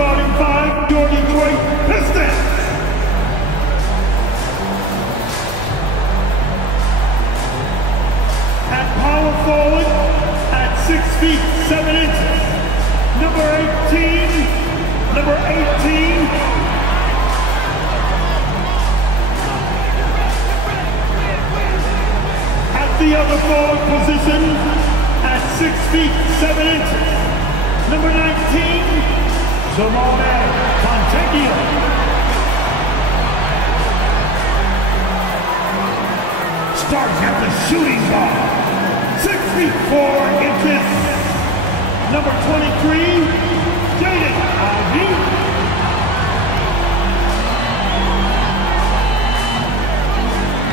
starting five, your Detroit Pistons. At power forward, at 6 feet 7 inches, number 18, number 18. At the other forward position, at 6 feet 7 inches, number 19, Katangos. Starts at the shooting guard, 6 feet 4 inches, number 23, UHD.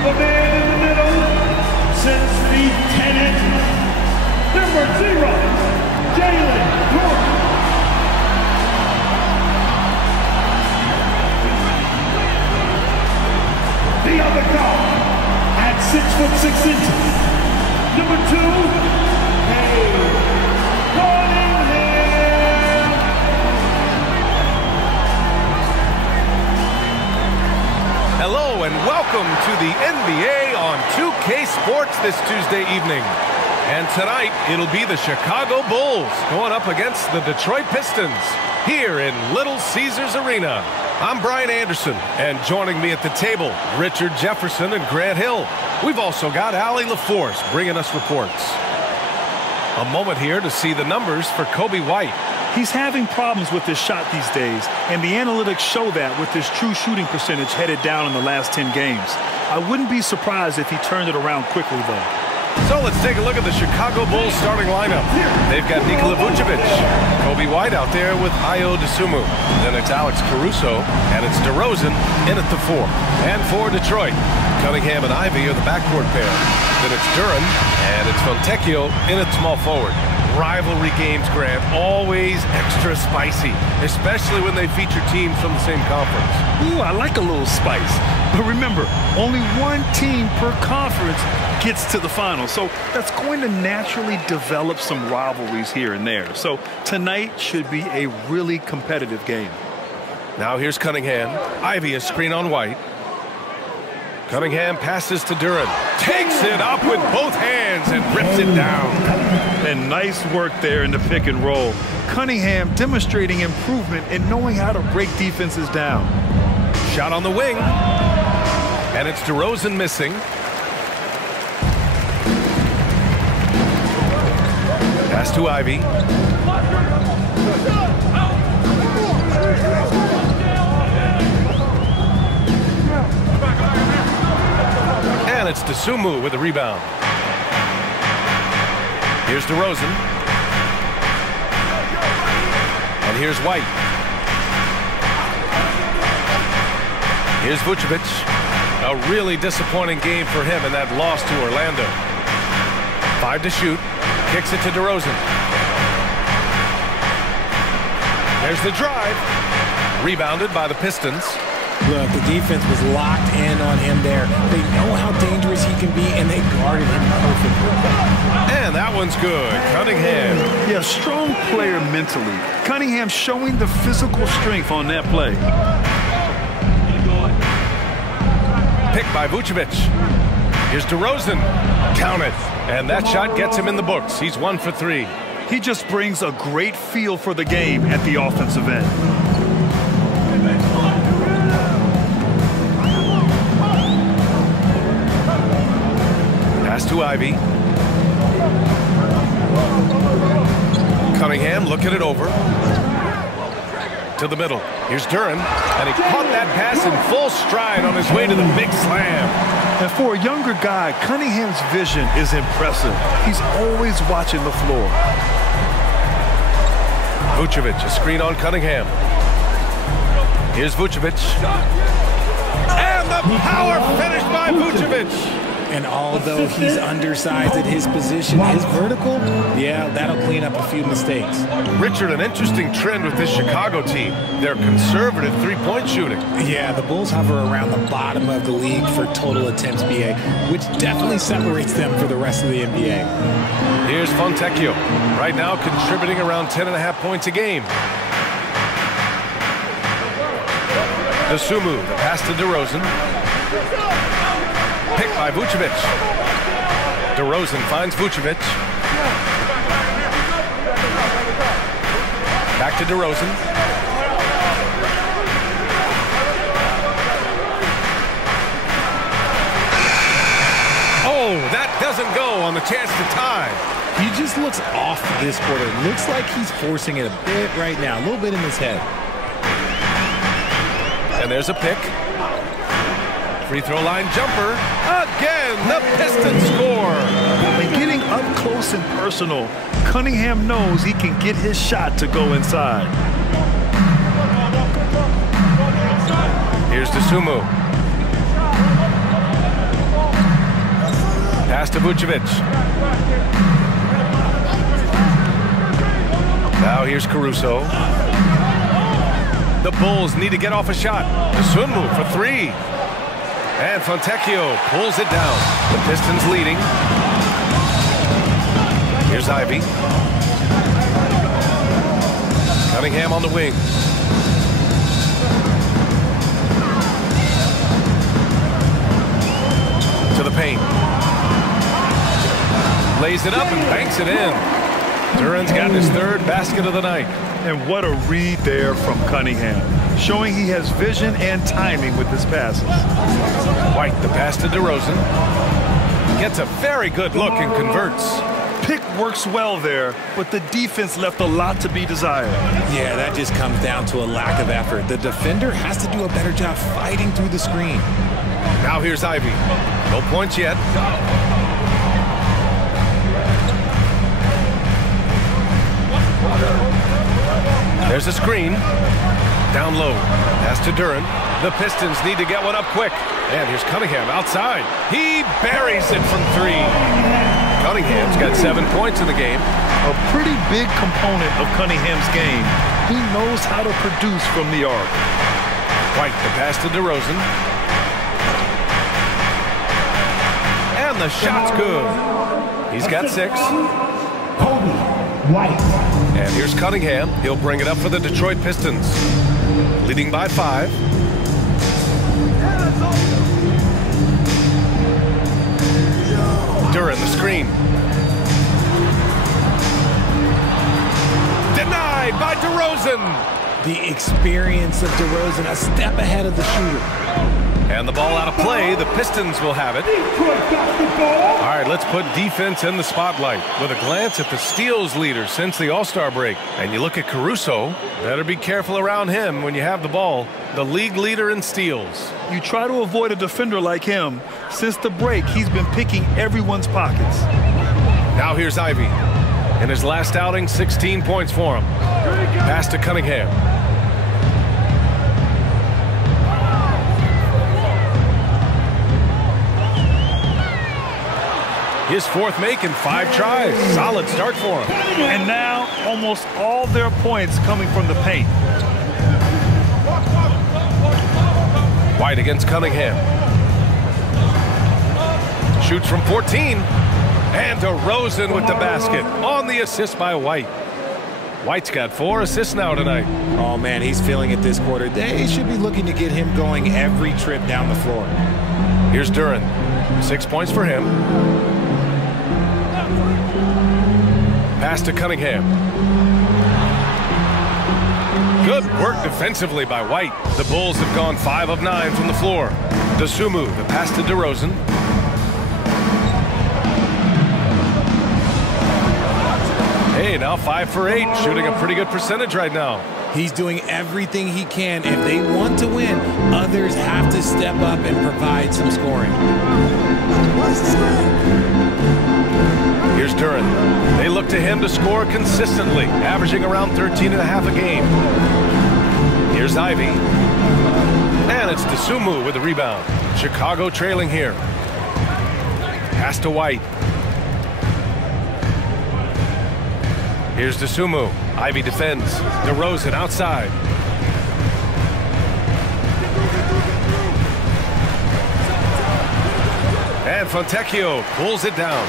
The man in the middle, 6 feet 10 inches, number 0, UHD. The other guard, at 6 foot 6 inches, number 2, Katangos. Hello and welcome to the NBA on 2K Sports this Tuesday evening. And tonight it'll be the Chicago Bulls going up against the Detroit Pistons here in Little Caesars Arena. I'm Brian Anderson, and joining me at the table, Richard Jefferson and Grant Hill. We've also got Allie LaForce bringing us reports. A moment here to see the numbers for Coby White. He's having problems with his shot these days, and the analytics show that with his true shooting percentage headed down in the last 10 games. I wouldn't be surprised if he turned it around quickly, though. So let's take a look at the Chicago Bulls starting lineup. They've got Nikola Vucevic, Coby White out there with Ayo Dosunmu. Then it's Alex Caruso, and it's DeRozan in at the 4. And for Detroit, Cunningham and Ivey are the backcourt pair. Then it's Duren, and it's Fontecchio in at small forward. Rivalry games, Grant, always extra spicy, especially when they feature teams from the same conference. Ooh, I like a little spice. But remember, only one team per conference gets to the finals, so that's going to naturally develop some rivalries here and there. So tonight should be a really competitive game. Now here's Cunningham. Ivey a screen on White. Cunningham passes to Duren. Takes it up with both hands and rips it down. And nice work there in the pick and roll. Cunningham demonstrating improvement in knowing how to break defenses down. Shot on the wing. And it's DeRozan missing. Pass to Ivey. And it's Dosunmu with the rebound. Here's DeRozan. And here's White. Here's Vucevic. A really disappointing game for him in that loss to Orlando. 5 to shoot. Kicks it to DeRozan. There's the drive. Rebounded by the Pistons. Look, the defense was locked in on him there. They know how dangerous he can be, and they guarded him perfectly. And that one's good. Cunningham. Yeah, strong player mentally. Cunningham showing the physical strength on that play. Picked by Vucevic. Here's DeRozan. Count it. And that shot gets him in the books. He's 1 for 3. He just brings a great feel for the game at the offensive end. Pass to Ivey. Cunningham looking it over. To the middle. Here's Duren. And he caught that pass in full stride on his way to the big slam. And for a younger guy, Cunningham's vision is impressive. He's always watching the floor. Vucevic, a screen on Cunningham. Here's Vucevic. And the power finish by Vucevic. And although he's undersized at his position, his vertical, yeah, that'll clean up a few mistakes. Richard, an interesting trend with this Chicago team. They're conservative three-point shooting. Yeah, the Bulls hover around the bottom of the league for total attempts BA, which definitely separates them for the rest of the NBA. Here's Fontecchio, right now contributing around 10.5 points a game. DeSumo, the pass to DeRozan. Picked by Vucevic. DeRozan finds Vucevic. Back to DeRozan. Oh, that doesn't go on the chance to tie. He just looks off this quarter. Looks like he's forcing it a bit right now, a little bit in his head. And there's a pick. Free throw line jumper. Again, the Pistons score. And getting up close and personal, Cunningham knows he can get his shot to go inside. Here's DeSumo. Pass to Vucevic. Now here's Caruso. The Bulls need to get off a shot. DeSumo for three. And Fontecchio pulls it down. The Pistons leading. Here's Ivy. Cunningham on the wing. To the paint. Lays it up and banks it in. Duran's got his third basket of the night. And what a read there from Cunningham, showing he has vision and timing with his passes. White, the pass to DeRozan. Gets a very good look and converts. Pick works well there, but the defense left a lot to be desired. Yeah, that just comes down to a lack of effort. The defender has to do a better job fighting through the screen. Now here's Ivy. No points yet. There's a screen. Down low. Pass to Duran. The Pistons need to get one up quick. And here's Cunningham outside. He buries it from three. Cunningham's got 7 points in the game. A pretty big component of Cunningham's game. He knows how to produce from the arc. White, the pass to DeRozan. And the shot's good. He's got 6. White. And here's Cunningham. He'll bring it up for the Detroit Pistons. Leading by 5. Duran, the screen. Denied by DeRozan. The experience of DeRozan, a step ahead of the shooter. And the ball out of play. The Pistons will have it. All right, let's put defense in the spotlight with a glance at the steals leader since the All-Star break. And you look at Caruso. Better be careful around him when you have the ball. The league leader in steals. You try to avoid a defender like him. Since the break, he's been picking everyone's pockets. Now here's Ivy. In his last outing, 16 points for him. Pass to Cunningham. His fourth make in 5 tries. Solid start for him. And now almost all their points coming from the paint. White against Cunningham. Shoots from 14. And DeRozan with the basket on the assist by White. White's got 4 assists now tonight. Oh, man, he's feeling it this quarter. They should be looking to get him going every trip down the floor. Here's Duran. 6 points for him. Pass to Cunningham. Good work defensively by White. The Bulls have gone 5 of 9 from the floor. DeSumo, the pass to DeRozan. Hey, now 5 for 8, shooting a pretty good percentage right now. He's doing everything he can. If they want to win, others have to step up and provide some scoring. Here's Duran. They look to him to score consistently, averaging around 13.5 a game. Here's Ivy. And it's DeSumo with the rebound. Chicago trailing here. Pass to White. Here's DeSumo. Ivy defends. DeRozan outside. And Fontecchio pulls it down.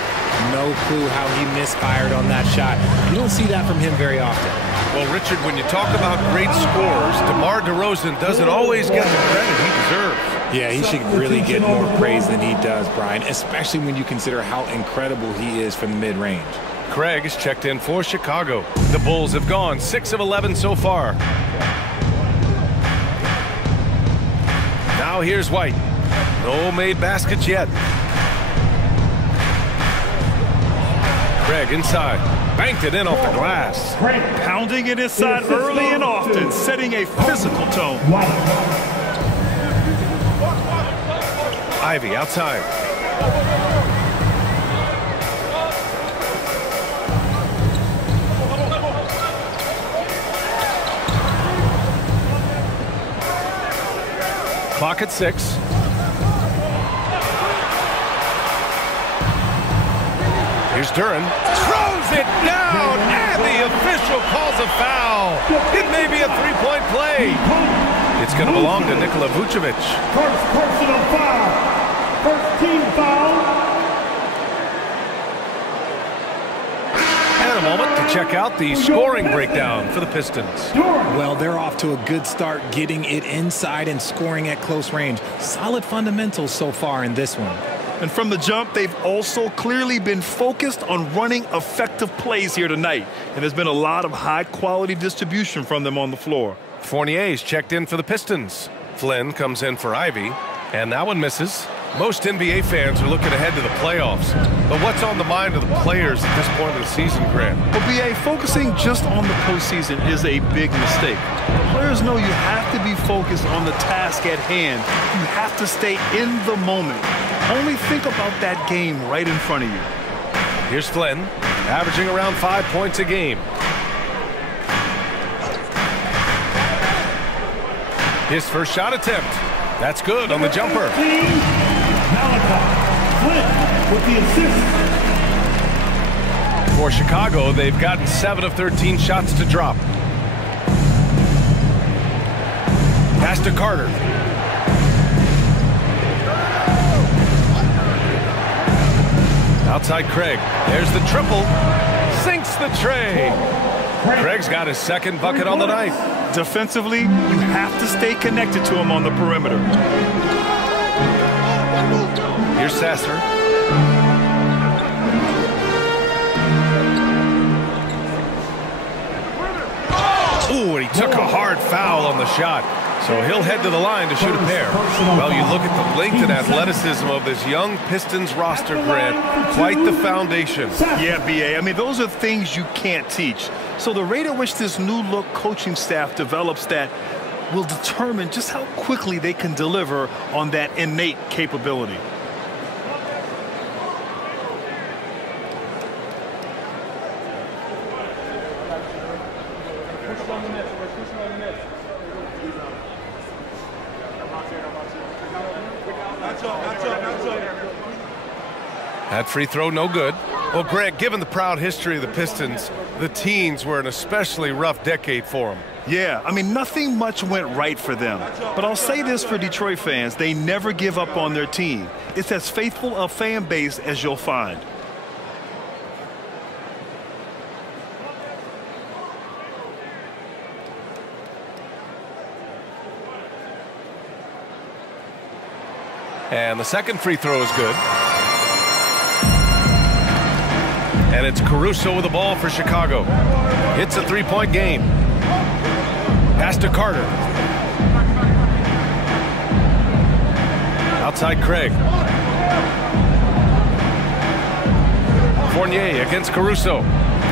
No clue how he misfired on that shot. You don't see that from him very often. Well, Richard, when you talk about great scores, DeMar DeRozan doesn't always get the credit he deserves. Yeah, he should really get more praise than he does, Brian, especially when you consider how incredible he is from the mid-range. Craig is checked in for Chicago. The Bulls have gone 6 of 11 so far. Now here's White. No made baskets yet. Craig inside. Banked it in off the glass. Pounding it inside early and often, setting a physical tone. Ivy outside. Clock at 6. Here's Duran. Throws it down, and the official calls a foul. It may be a three-point play. It's going to belong to Nikola Vucevic. First personal foul. First team foul. And a moment to check out the scoring breakdown for the Pistons. Well, they're off to a good start, getting it inside and scoring at close range. Solid fundamentals so far in this one. And from the jump, they've also clearly been focused on running effective plays here tonight. And there's been a lot of high-quality distribution from them on the floor. Fournier's checked in for the Pistons. Flynn comes in for Ivy, and that one misses. Most NBA fans are looking ahead to the playoffs. But what's on the mind of the players at this point of the season, Grant? Well, BA, focusing just on the postseason is a big mistake. Players know you have to be focused on the task at hand. You have to stay in the moment. Only think about that game right in front of you. Here's Flynn, averaging around 5 points a game. His first shot attempt. That's good on the jumper. Flynn with the assist. For Chicago, they've gotten 7 of 13 shots to drop. Pass to Carter. Outside Craig. There's the triple. Sinks the tray. Craig's got his second bucket on the night. Defensively, you have to stay connected to him on the perimeter. Here's Sasser. Ooh, and he took a hard foul on the shot. So he'll head to the line to shoot a pair. Well, you look at the length and athleticism of this young Pistons roster, Grant. Quite the foundation. Yeah, BA. I mean, those are things you can't teach. So the rate at which this new look coaching staff develops that will determine just how quickly they can deliver on that innate capability. That free throw, no good. Well, Grant, given the proud history of the Pistons, the teens were an especially rough decade for them. Yeah, I mean, nothing much went right for them. But I'll say this for Detroit fans, they never give up on their team. It's as faithful a fan base as you'll find. And the second free throw is good. And it's Caruso with the ball for Chicago. It's a three-point game. Pass to Carter. Outside Craig. Fournier against Caruso.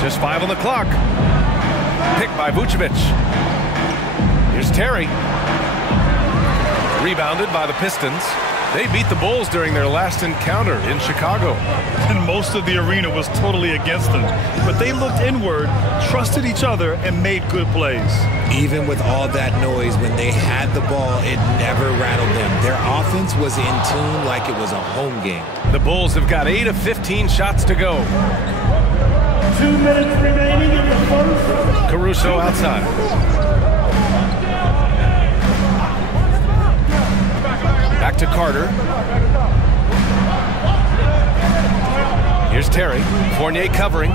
Just 5 on the clock. Picked by Vucevic. Here's Terry. Rebounded by the Pistons. They beat the Bulls during their last encounter in Chicago. And most of the arena was totally against them. But they looked inward, trusted each other, and made good plays. Even with all that noise, when they had the ball, it never rattled them. Their offense was in tune like it was a home game. The Bulls have got 8 of 15 shots to go. 2 minutes remaining in the first. Caruso outside. Back to Carter. Here's Terry. Fournier covering.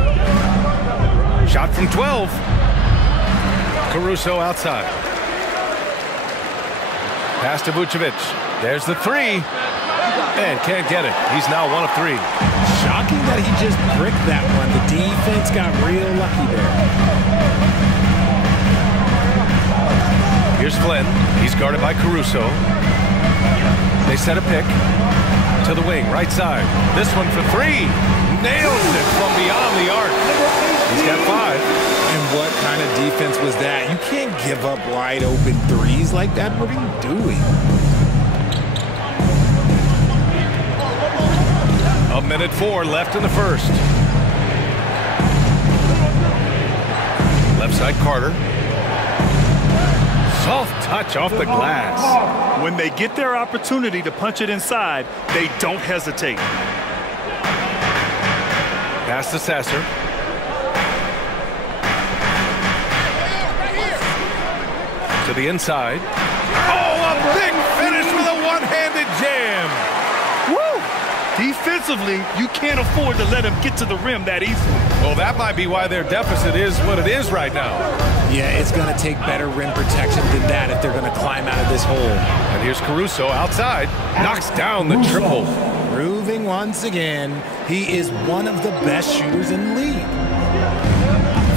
Shot from 12. Caruso outside. Pass to Vucevic. There's the three. And can't get it. He's now 1 of 3. Shocking that he just bricked that one. The defense got real lucky there. Here's Flynn. He's guarded by Caruso. They set a pick to the wing, right side. This one for 3. Nails it from beyond the arc. He's got 5. And what kind of defense was that? You can't give up wide open threes like that. What are you doing? A minute 4 left in the first. Left side, Carter. Soft touch off the glass. When they get their opportunity to punch it inside, they don't hesitate. Pass to Sasser. To the inside. Oh, a big finish with a one-handed jam. Woo! Defensively, you can't afford to let him get to the rim that easily. Well, that might be why their deficit is what it is right now. Yeah, it's going to take better rim protection than that if they're going to climb out of this hole. And here's Caruso outside. Knocks down the triple. Proving once again, he is one of the best shooters in the league.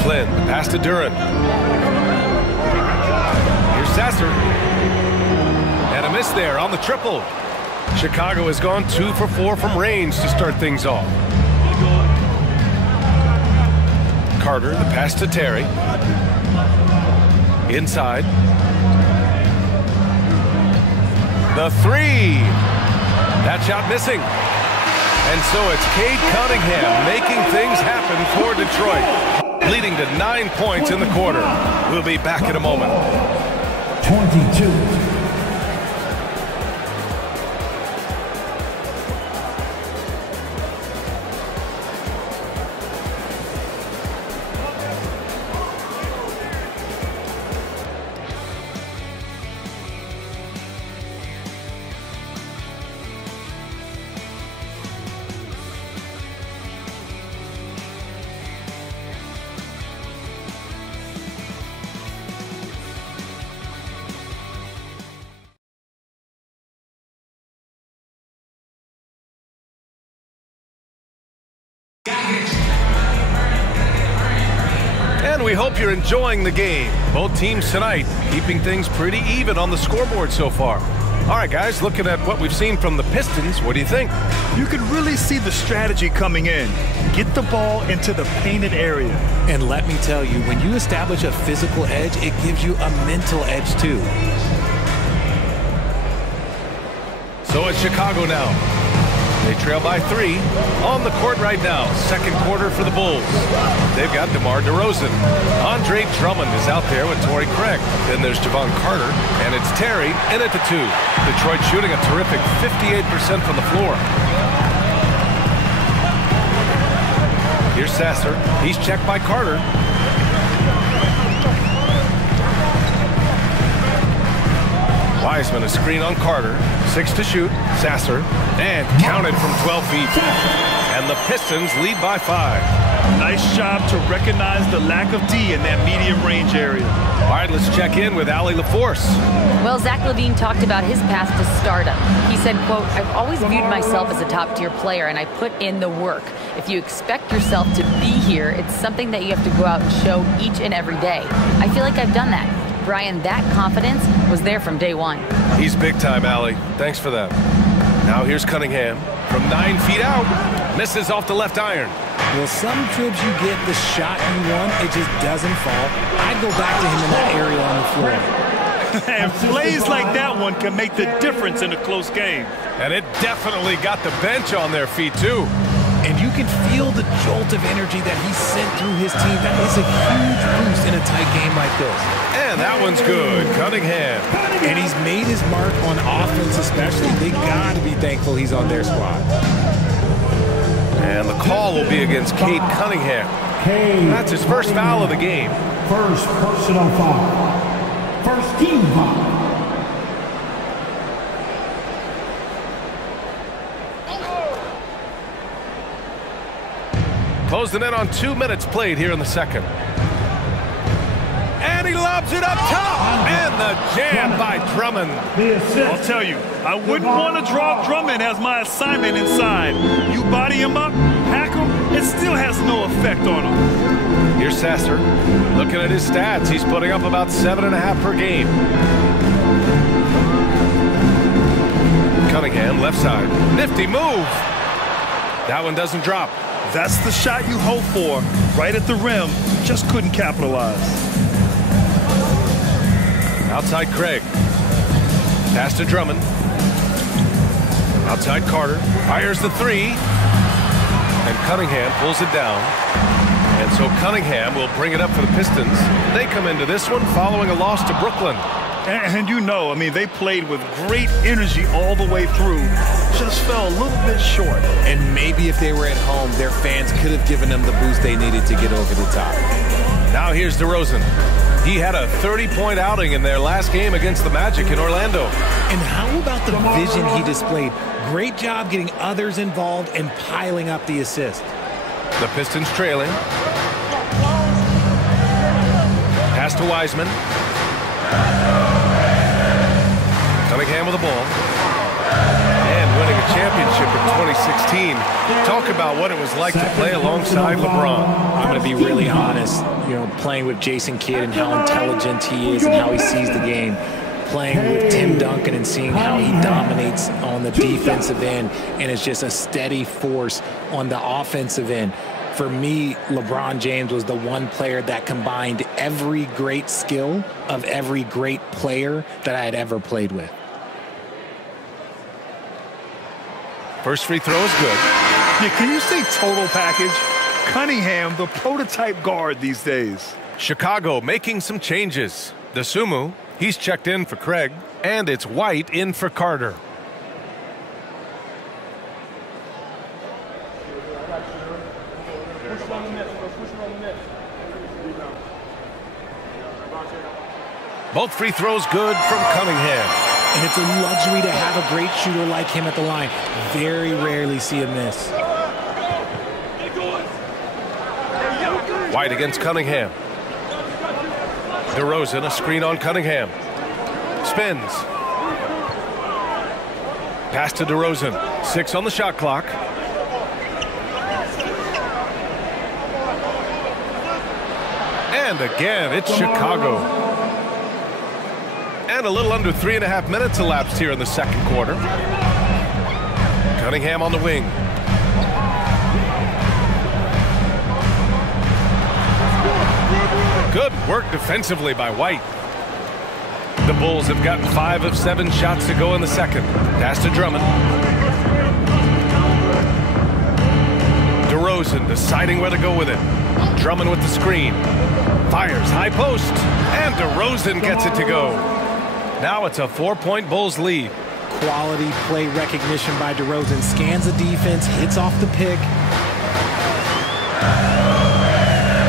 Flynn, pass to Duran. Here's Sasser. And a miss there on the triple. Chicago has gone 2 for 4 from range to start things off. Carter, the pass to Terry. Inside. The 3. That shot missing. And so it's Cade Cunningham making things happen for Detroit, leading to 9 points in the quarter. We'll be back in a moment. 22. And we hope you're enjoying the game. Both teams tonight keeping things pretty even on the scoreboard so far. All right, guys, looking at what we've seen from the Pistons, what do you think? You can really see the strategy coming in. Get the ball into the painted area. And let me tell you, when you establish a physical edge, it gives you a mental edge too. So it's Chicago now. They trail by 3 on the court right now. Second quarter for the Bulls. They've got DeMar DeRozan. Andre Drummond is out there with Torrey Craig. Then there's Javon Carter, and it's Terry in at the 2. Detroit shooting a terrific 58% from the floor. Here's Sasser. He's checked by Carter. Wiseman a screen on Carter. 6 to shoot. Sasser. And counted from 12 feet. And the Pistons lead by 5. Nice job to recognize the lack of D in that medium range area. All right, let's check in with Allie LaForce. Well, Zach LaVine talked about his path to stardom. He said, quote, "I've always viewed myself as a top-tier player, and I put in the work. If you expect yourself to be here, it's something that you have to go out and show each and every day. I feel like I've done that." Brian, that confidence was there from day one. He's big time, Allie. Thanks for that. Now here's Cunningham from 9 feet out. Misses off the left iron. Well, some trips you get the shot you want, it just doesn't fall. I'd go back to him in that area on the floor. And plays like that one can make the difference in a close game. And it definitely got the bench on their feet, too. And you can feel the jolt of energy that he sent through his team. That is a huge boost in a tight game like this. And that one's good. Cunningham. And he's made his mark on offense especially. They got to be thankful he's on their squad. And the call will be against Cade Cunningham. That's his first foul of the game. First personal foul. First team foul. Closing in on 2 minutes played here in the second. And he lobs it up top. And the jam by Drummond. I'll tell you, I wouldn't want to drop Drummond as my assignment inside. You body him up, hack him, it still has no effect on him. Here's Sasser. Looking at his stats, he's putting up about 7.5 per game. Cunningham, left side. Nifty move. That one doesn't drop. That's the shot you hope for. Right at the rim, just couldn't capitalize. Outside Craig. Pass to Drummond. Outside Carter. Fires the three. And Cunningham pulls it down. And so Cunningham will bring it up for the Pistons. They come into this one following a loss to Brooklyn. And you know, I mean, they played with great energy all the way through. Just fell a little bit short. And maybe if they were at home, their fans could have given them the boost they needed to get over the top. Now here's DeRozan. He had a 30-point outing in their last game against the Magic in Orlando. And how about the vision he displayed? Great job getting others involved and piling up the assist. The Pistons trailing. Pass to Wiseman. Cunningham with the ball. And winning a championship in 2016. Talk about what it was like to play alongside LeBron. I'm going to be really honest, you know, playing with Jason Kidd and how intelligent he is and how he sees the game. Playing with Tim Duncan and seeing how he dominates on the defensive end and is just a steady force on the offensive end. For me, LeBron James was the one player that combined every great skill of every great player that I had ever played with. First free throw is good. Yeah, can you say total package? Cunningham, the prototype guard these days. Chicago making some changes. Dosunmu, he's checked in for Craig. And it's White in for Carter. Both free throws good from Cunningham. And it's a luxury to have a great shooter like him at the line. Very rarely see a miss. White against Cunningham. DeRozan, a screen on Cunningham. Spins. Pass to DeRozan. 6 on the shot clock. And again, it's Chicago. And a little under 3.5 minutes elapsed here in the second quarter. Cunningham on the wing. Good work defensively by White. The Bulls have gotten 5 of 7 shots to go in the second. Pass to Drummond. DeRozan deciding where to go with it. Drummond with the screen. Fires high post. And DeRozan gets it to go. Now it's a 4-point Bulls lead. Quality play recognition by DeRozan. Scans the defense, hits off the pick.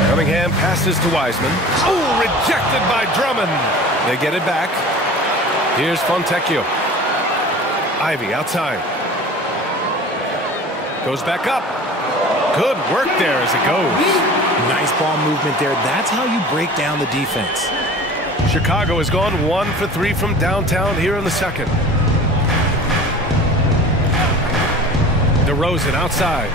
Cunningham passes to Wiseman. Oh, rejected by Drummond. They get it back. Here's Fontecchio. Ivy outside. Goes back up. Good work there as it goes. Nice ball movement there. That's how you break down the defense. Chicago has gone 1 for 3 from downtown here in the second. DeRozan outside.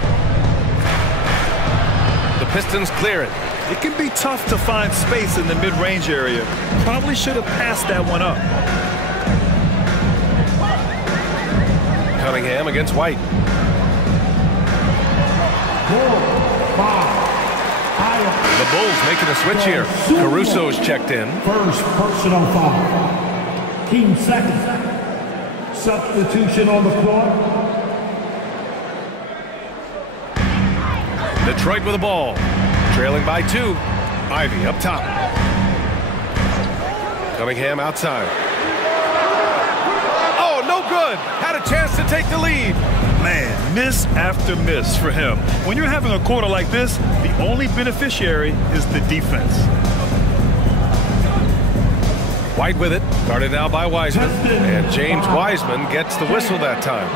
The Pistons clear it. It can be tough to find space in the mid-range area. Probably should have passed that one up. Cunningham against White. 4, 5. The Bulls making a switch here. Caruso's checked in. First personal foul. Team second. Substitution on the floor. Detroit with the ball. Trailing by 2. Ivy up top. Cunningham outside. Oh, no good. Had a chance to take the lead. Man, miss after miss for him. When you're having a quarter like this, the only beneficiary is the defense. White with it. Guarded now by Wiseman. And James Wiseman gets the whistle that time.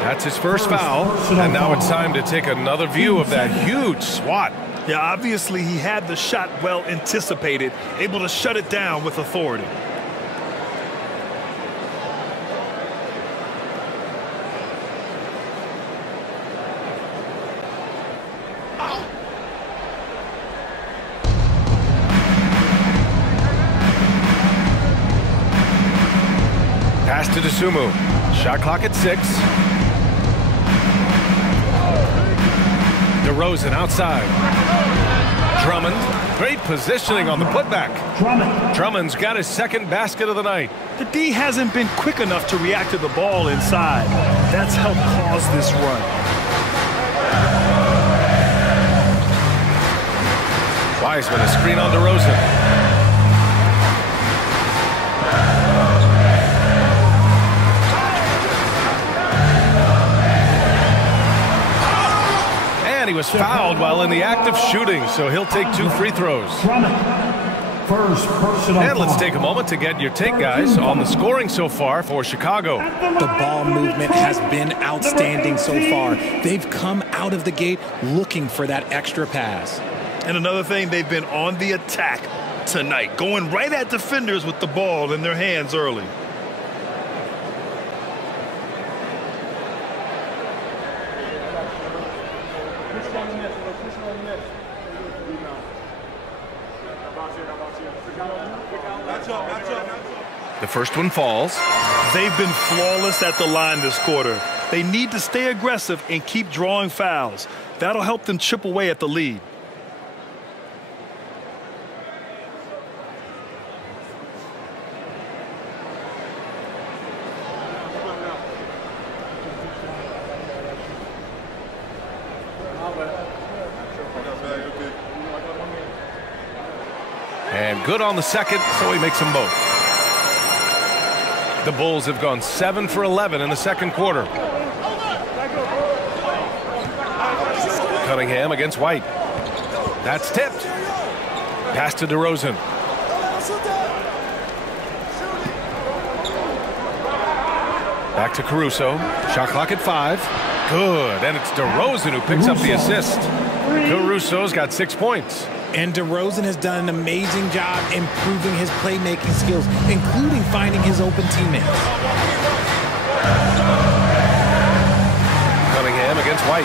That's his first foul. And now it's time to take another view of that huge swat. Yeah, obviously he had the shot well anticipated, able to shut it down with authority. Pass to DeSumo. Shot clock at 6. DeRozan outside. Drummond. Great positioning on the putback. Drummond's got his second basket of the night. The D hasn't been quick enough to react to the ball inside. That's helped cause this run. Wiseman, a screen on DeRozan. He was fouled while in the act of shooting, so he'll take 2 free throws. And let's take a moment to get your take, guys, on the scoring so far for Chicago. The ball movement has been outstanding so far. They've come out of the gate looking for that extra pass. And another thing, they've been on the attack tonight, going right at defenders with the ball in their hands early. The first one falls. They've been flawless at the line this quarter. They need to stay aggressive and keep drawing fouls. That'll help them chip away at the lead. And good on the second, so he makes them both. The Bulls have gone 7 for 11 in the second quarter. Cunningham against White. That's tipped. Pass to DeRozan. Back to Caruso. Shot clock at 5. Good, and it's DeRozan who picks up the assist. Caruso's got 6 points. And DeRozan has done an amazing job improving his playmaking skills, including finding his open teammates. Cunningham against White.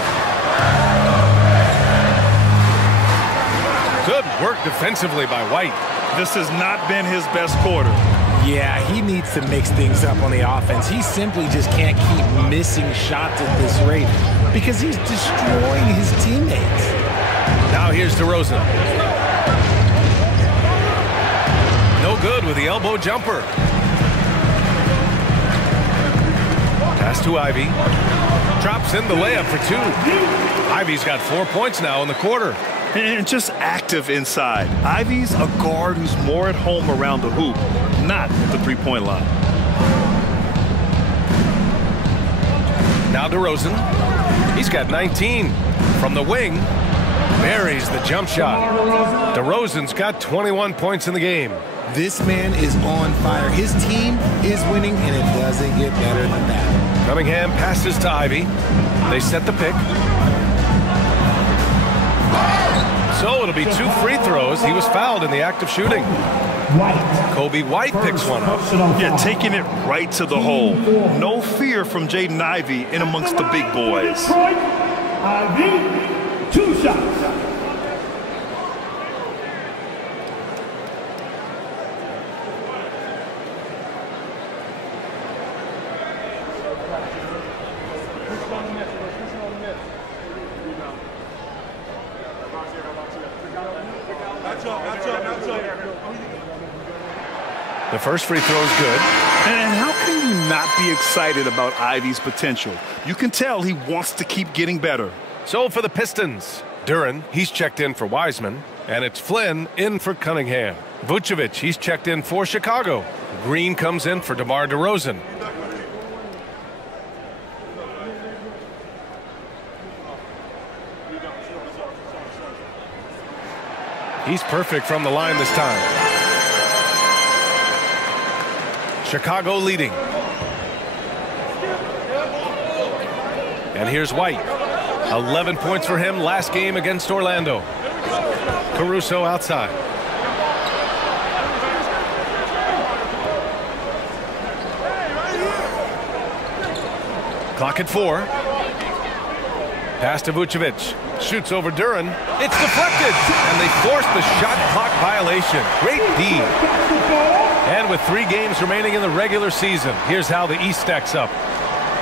Good work defensively by White. This has not been his best quarter. Yeah, he needs to mix things up on the offense. He simply just can't keep missing shots at this rate because he's destroying his teammates. Now here's DeRozan. No good with the elbow jumper. Pass to Ivy. Drops in the layup for 2. Ivy's got 4 points now in the quarter. And just active inside. Ivy's a guard who's more at home around the hoop, not the three-point line. Now DeRozan. He's got 19. From the wing, buries the jump shot. DeRozan's got 21 points in the game. This man is on fire. His team is winning, and it doesn't get better than that. Cunningham passes to Ivy. They set the pick. So it'll be 2 free throws. He was fouled in the act of shooting. Kobe White picks one up. Yeah, taking it right to the hole. No fear from Jaden Ivey in amongst the big boys. Ivy, 2 shots. The first free throw is good. And how can you not be excited about Ivy's potential? You can tell he wants to keep getting better. So for the Pistons, Duren, he's checked in for Wiseman, and it's Flynn in for Cunningham. Vucevic, he's checked in for Chicago. Green comes in for DeMar DeRozan. He's perfect from the line this time. Chicago leading. And here's White. 11 points for him last game against Orlando. Caruso outside. Clock at 4. Pass to Vucevic. Shoots over Duran. It's deflected, and they force the shot clock violation. Great D. And with 3 games remaining in the regular season, here's how the East stacks up.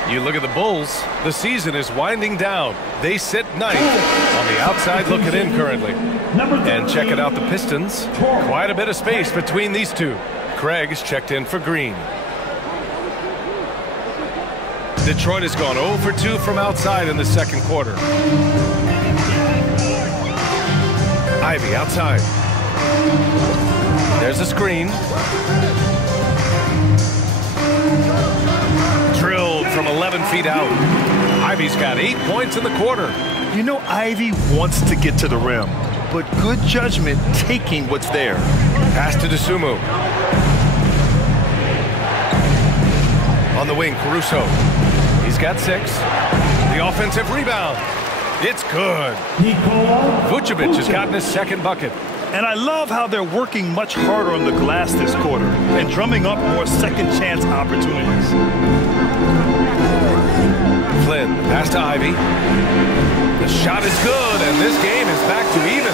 You look at the Bulls, the season is winding down. They sit 9th on the outside looking in currently. And check it out, the Pistons. Quite a bit of space between these two. Craig is checked in for Green. Detroit has gone 0 for 2 from outside in the second quarter. Ivy outside. There's a screen. Drilled from 11 feet out. Ivy's got 8 points in the quarter. You know, Ivy wants to get to the rim, but good judgment taking what's there. Pass to Dosunmu. On the wing, Caruso. He's got 6. The offensive rebound. It's good. Vucevic has gotten his second bucket. And I love how they're working much harder on the glass this quarter and drumming up more second chance opportunities. Flynn, pass to Ivy. The shot is good, and this game is back to even.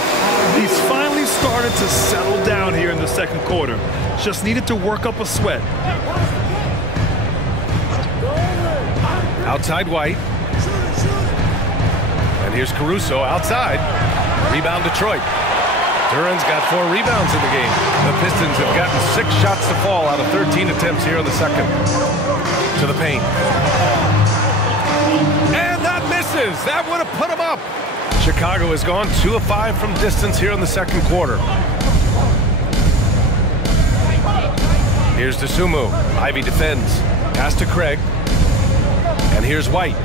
He's finally started to settle down here in the second quarter. Just needed to work up a sweat. Outside White. And here's Caruso outside. Rebound Detroit. Duran's got 4 rebounds in the game. The Pistons have gotten 6 shots to fall out of 13 attempts here in the second. To the paint. And that misses. That would have put him up. Chicago has gone 2 of 5 from distance here in the second quarter. Here's Dosunmu. Ivy defends. Pass to Craig. And here's White.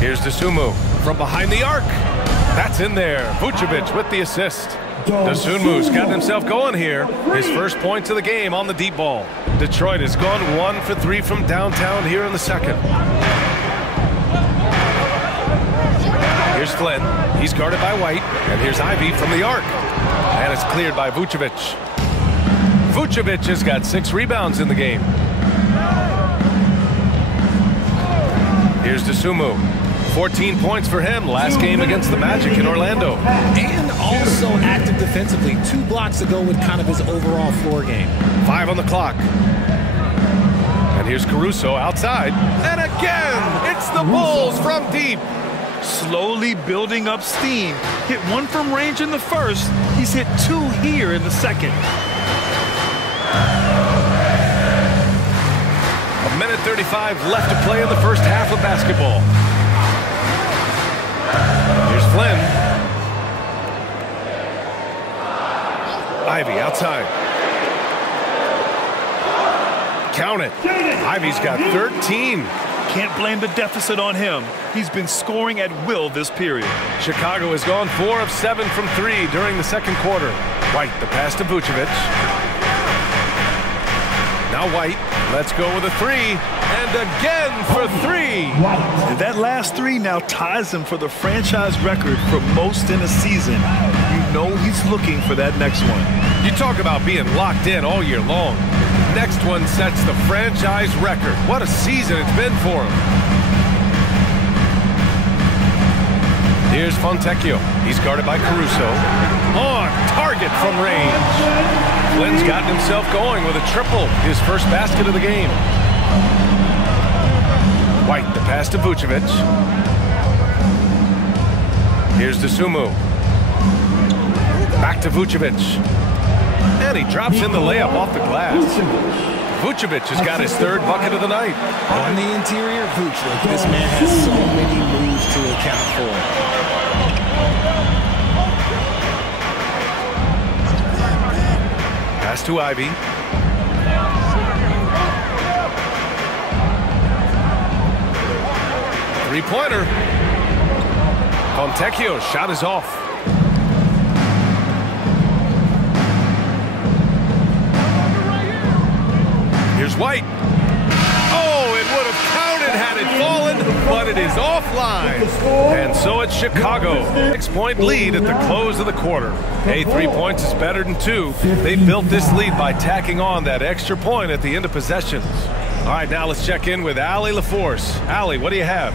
Here's Dosunmu from behind the arc. That's in there. Vucevic with the assist. Dosunmu's got himself going here. His first points of the game on the deep ball. Detroit has gone 1 for 3 from downtown here in the second. Here's Flynn. He's guarded by White. And here's Ivy from the arc. And it's cleared by Vucevic. Vucevic has got 6 rebounds in the game. Here's Dosunmu. 14 points for him last game against the Magic in Orlando. And also active defensively. 2 blocks ago with kind of his overall floor game. 5 on the clock. And here's Caruso outside. And again, it's the Bulls from deep. Slowly building up steam. Hit 1 from range in the first. He's hit 2 here in the second. 1:35 left to play in the first half of basketball. Here's Flynn. Ivy outside. Count it. Ivy's got 13. Can't blame the deficit on him. He's been scoring at will this period. Chicago has gone 4 of 7 from 3 during the second quarter. White, the pass to Vucevic. Now White, let's go with a 3. And again for 3. And that last 3 now ties him for the franchise record for most in a season. You know he's looking for that next one. You talk about being locked in all year long. Next one sets the franchise record. What a season it's been for him. Here's Fontecchio. He's guarded by Caruso. On target from range. Flynn's gotten himself going with a triple. His first basket of the game. White, the pass to Vucevic. Here's Dosunmu. Back to Vucevic. And he drops in the layup off the glass. Vucevic has got his 3rd bucket of the night. On the interior, Vucevic. This man has so many moves to account for. Pass to Ivy. Three-pointer. Fontecchio's shot is off. Here's White. Oh, it would have counted had it fallen. but it is offline. And so it's Chicago. 6-point lead at the close of the quarter. Hey, 3 points is better than 2. They built this lead by tacking on that extra point at the end of possessions. All right, now let's check in with Allie LaForce. Allie, what do you have?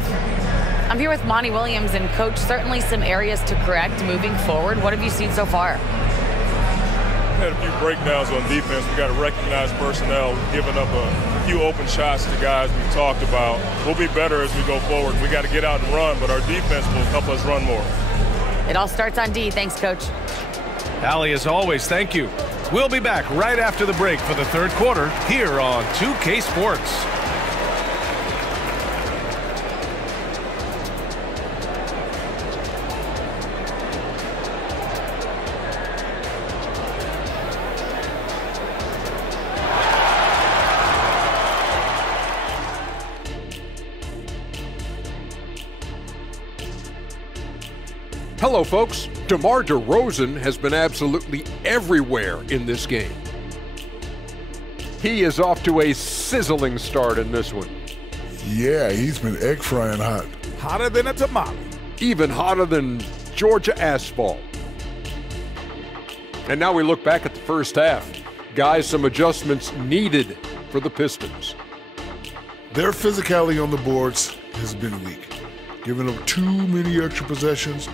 I'm here with Monty Williams, and Coach, certainly some areas to correct moving forward. What have you seen so far? We had a few breakdowns on defense. We got to recognize personnel, giving up a few open shots to guys we talked about. We'll be better as we go forward. We got to get out and run, but our defense will help us run more. It all starts on D. Thanks, Coach. Allie, as always, thank you. We'll be back right after the break for the third quarter here on 2K Sports. Hello, folks. DeMar DeRozan has been absolutely everywhere in this game. He is off to a sizzling start in this one. Yeah, he's been egg frying hot. Hotter than a tamale. Even hotter than Georgia asphalt. And now we look back at the first half. Guys, some adjustments needed for the Pistons. Their physicality on the boards has been weak, giving up too many extra possessions.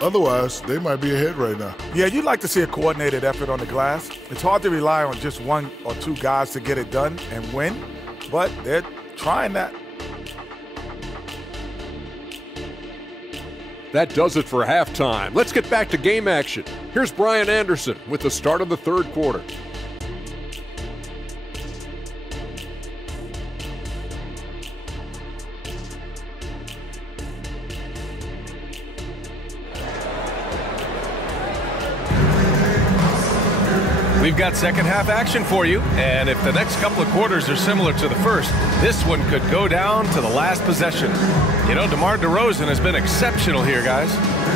Otherwise, they might be ahead right now. Yeah, you'd like to see a coordinated effort on the glass. It's hard to rely on just one or two guys to get it done and win, but they're trying that. That does it for halftime. Let's get back to game action. Here's Brian Anderson with the start of the third quarter. We've got second half action for you, and if the next couple of quarters are similar to the first, this one could go down to the last possession. You know, DeMar DeRozan has been exceptional here, guys.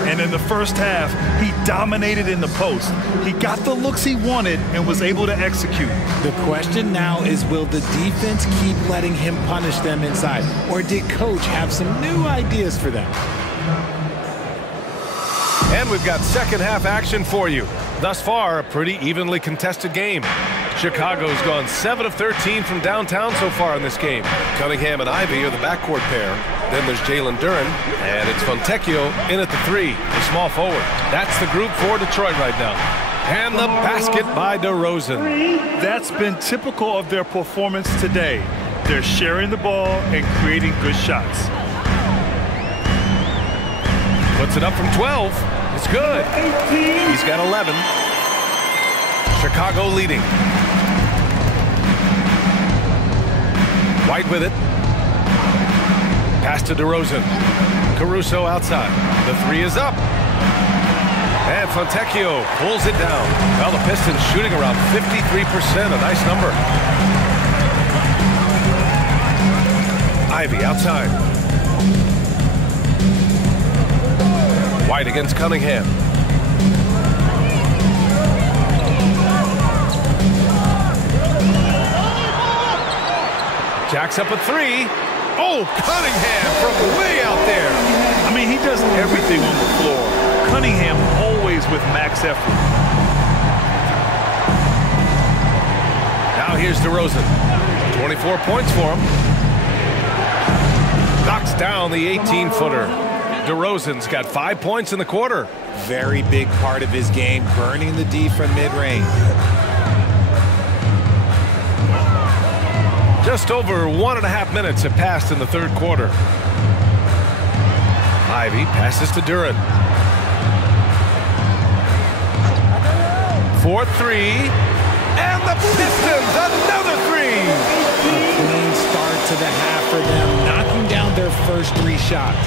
And in the first half, he dominated in the post. He got the looks he wanted and was able to execute. The question now is, will the defense keep letting him punish them inside? Or did Coach have some new ideas for them? And we've got second half action for you. Thus far, a pretty evenly contested game. Chicago's gone 7 of 13 from downtown so far in this game. Cunningham and Ivy are the backcourt pair. Then there's Jalen Duren, and it's Fontecchio in at the 3, the small forward. That's the group for Detroit right now. And the basket by DeRozan. That's been typical of their performance today. They're sharing the ball and creating good shots. Puts it up from 12. It's good. He's got 11. Chicago leading. White with it. Pass to DeRozan. Caruso outside. The 3 is up. And Fontecchio pulls it down. Well, the Pistons shooting around 53%. A nice number. Ivy outside. White against Cunningham. Jacks up a 3. Oh, Cunningham from way out there. I mean, he does everything on the floor. Cunningham always with max effort. Now here's DeRozan. 24 points for him. Knocks down the 18-footer. DeRozan's got 5 points in the quarter. Very big part of his game, burning the D from mid-range. Just over 1.5 minutes have passed in the third quarter. Ivy passes to Duren. 4-3. And the Pistons, another 3. A clean start to the half for them, knocking down their first 3 shots.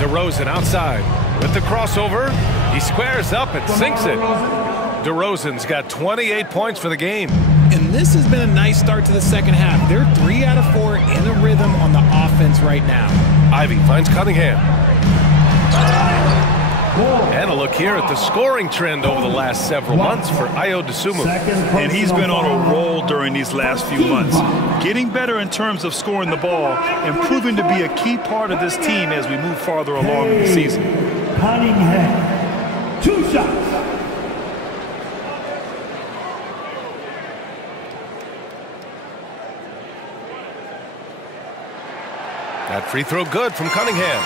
DeRozan outside with the crossover. He squares up and sinks it. DeRozan's got 28 points for the game. And this has been a nice start to the second half. They're 3 out of 4 in a rhythm on the offense right now. Ivy finds Cunningham. And a look here at the scoring trend over the last several months for Ayo Dosunmu. And he's been on a roll during these last few months, getting better in terms of scoring the ball and proving to be a key part of this team as we move farther along in the season. Cunningham, 2 shots. That free throw good from Cunningham.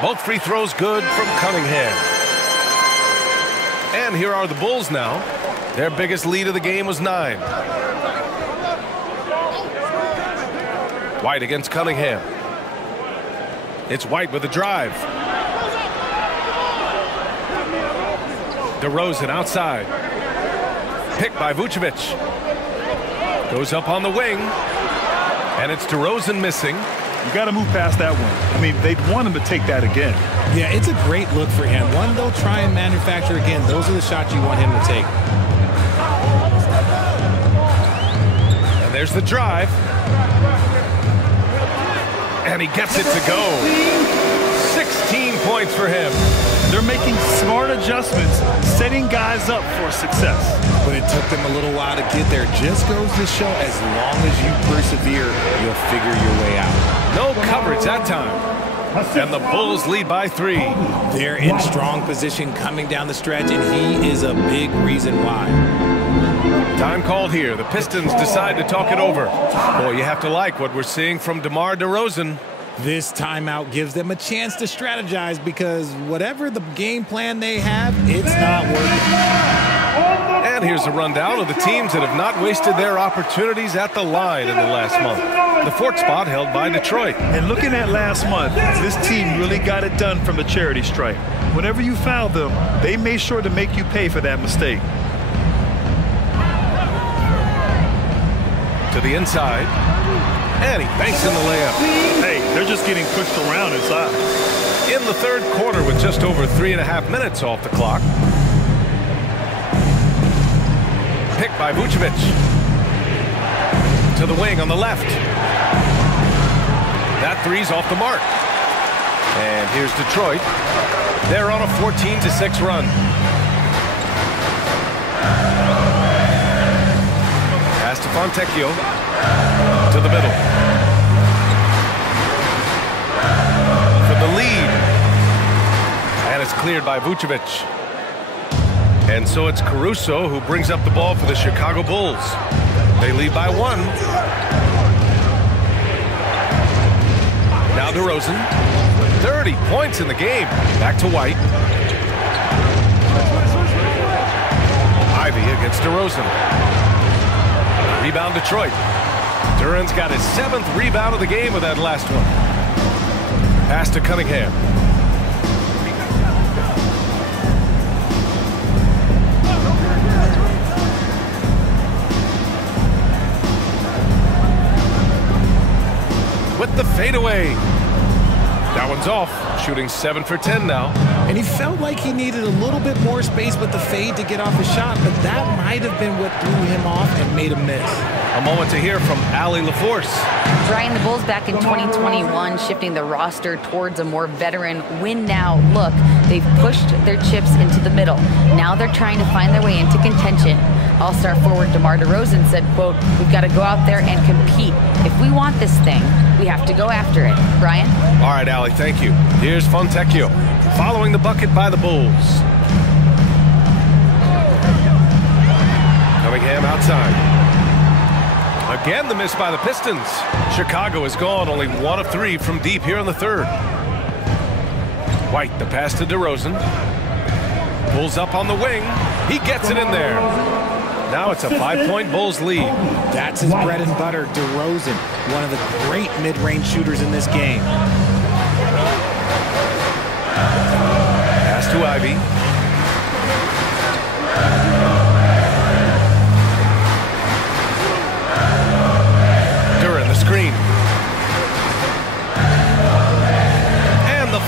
Both free throws good from Cunningham. And here are the Bulls now. Their biggest lead of the game was 9. White against Cunningham. It's White with a drive. DeRozan outside. Picked by Vucevic. Goes up on the wing. And it's DeRozan missing. You got to move past that one. I mean, they'd want him to take that again. Yeah, it's a great look for him. One, they'll try and manufacture again. Those are the shots you want him to take. And there's the drive. And he gets it to go. 16 points for him. They're making smart adjustments, setting guys up for success. But it took them a little while to get there. Just goes to show, as long as you persevere, you'll figure your way out. No coverage that time. And the Bulls lead by 3. They're in strong position coming down the stretch, and he is a big reason why. Time called here. The Pistons decide to talk it over. Boy, you have to like what we're seeing from DeMar DeRozan. This timeout gives them a chance to strategize, because whatever the game plan they have, it's not working. And here's a rundown of the teams that have not wasted their opportunities at the line in the last month. The 4th spot held by Detroit. And looking at last month, this team really got it done from the charity stripe. Whenever you fouled them, they made sure to make you pay for that mistake. To the inside. And he banks in the layup. Hey, they're just getting pushed around inside. In the 3rd quarter with just over 3.5 minutes off the clock. Picked by Vucevic. To the wing on the left. That three's off the mark. And here's Detroit. They're on a 14-6 run. Pass to Fontecchio. To the middle. For the lead. And it's cleared by Vucevic. And so it's Caruso who brings up the ball for the Chicago Bulls. They lead by 1. Now DeRozan. 30 points in the game. Back to White. Ivy against DeRozan. Rebound Detroit. Duran's got his 7th rebound of the game with that last one. Pass to Cunningham. With the fadeaway. That one's off. Shooting 7 for 10 now. And he felt like he needed a little bit more space with the fade to get off his shot, but that might have been what threw him off and made him miss. A moment to hear from Allie LaForce. Brian, the Bulls back in 2021, shifting the roster towards a more veteran win-now look. They've pushed their chips into the middle. Now they're trying to find their way into contention. All-star forward DeMar DeRozan said, quote, "We've got to go out there and compete. If we want this thing, we have to go after it." Brian? All right, Allie, thank you. Here's Fontecchio, following the bucket by the Bulls. Cunningham outside. Again, the miss by the Pistons. Chicago is gone, only 1 of 3 from deep here in the 3rd. White, the pass to DeRozan. Pulls up on the wing. He gets it in there. Now it's a 5-point Bulls lead. That's his bread and butter, DeRozan, one of the great mid-range shooters in this game. Pass to Ivy. Duran, the screen. And the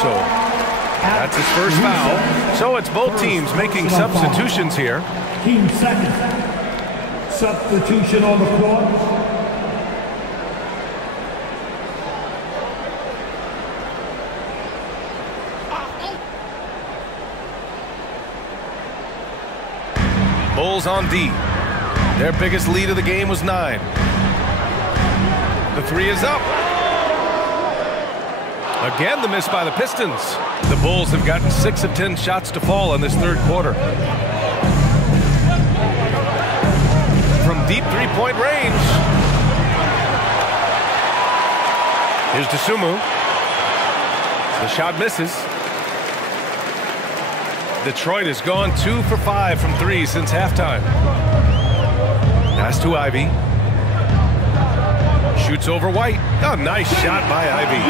Caruso. That's his first foul. So it's both teams making substitutions here. Team second. Substitution on the court. Bulls on D. Their biggest lead of the game was 9. The three is up. Again, the miss by the Pistons. The Bulls have gotten 6 of 10 shots to fall in this third quarter. From deep three-point range. Here's Dosunmu. The shot misses. Detroit has gone 2 for 5 from 3 since halftime. Pass to Ivy. Shoots over White. Oh, nice shot by Ivy.